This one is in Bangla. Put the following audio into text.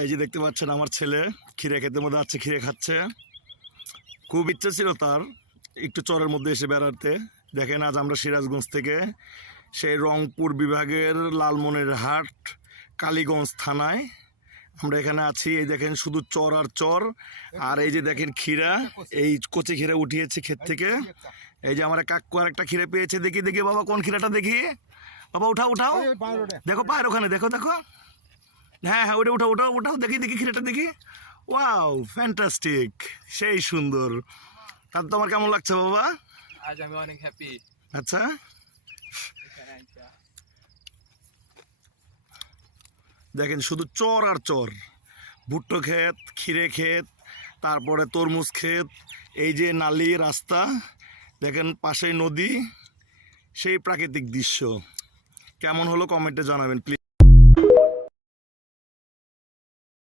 এই যে দেখতে পাচ্ছেন আমার ছেলে ক্ষীরে খেতে মধ্যে আছে, ক্ষীরে খাচ্ছে। খুব ইচ্ছে ছিল তার একটু চরের মধ্যে এসে বেড়াতে। দেখেন আজ আমরা সিরাজগঞ্জ থেকে সেই রংপুর বিভাগের লালমনিরহাট কালীগঞ্জ থানায় আমরা এখানে আছি। এই দেখেন শুধু চর আর চর। আর এই যে দেখেন ক্ষীরা, এই কচি ক্ষীরা উঠিয়েছে ক্ষেত থেকে। এই যে আমার কাকু আর একটা ক্ষীরে পেয়েছে। দেখি দেখি বাবা কোন ক্ষীরাটা দেখি। বাবা উঠাও উঠাও, দেখো পায়ের ওখানে, দেখো দেখো। হ্যাঁ হ্যাঁ ওটা উঠাও উঠাও উঠাও, দেখি দেখি ক্ষীরাটা দেখি। ওয়াও ফ্যান্টাস্টিক, সেই সুন্দর। আর তোমার কেমন লাগছে বাবা? আজ আমি অনেক হ্যাপি। আচ্ছা দেখেন শুধু চর আর চর, ভুট্টো ক্ষেত, ক্ষীরে ক্ষেত, তারপরে তরমুজ ক্ষেত, এই যে নালি রাস্তা, দেখেন পাশেই নদী। সেই প্রাকৃতিক দৃশ্য কেমন হলো কমেন্টে জানাবেন প্লিজ।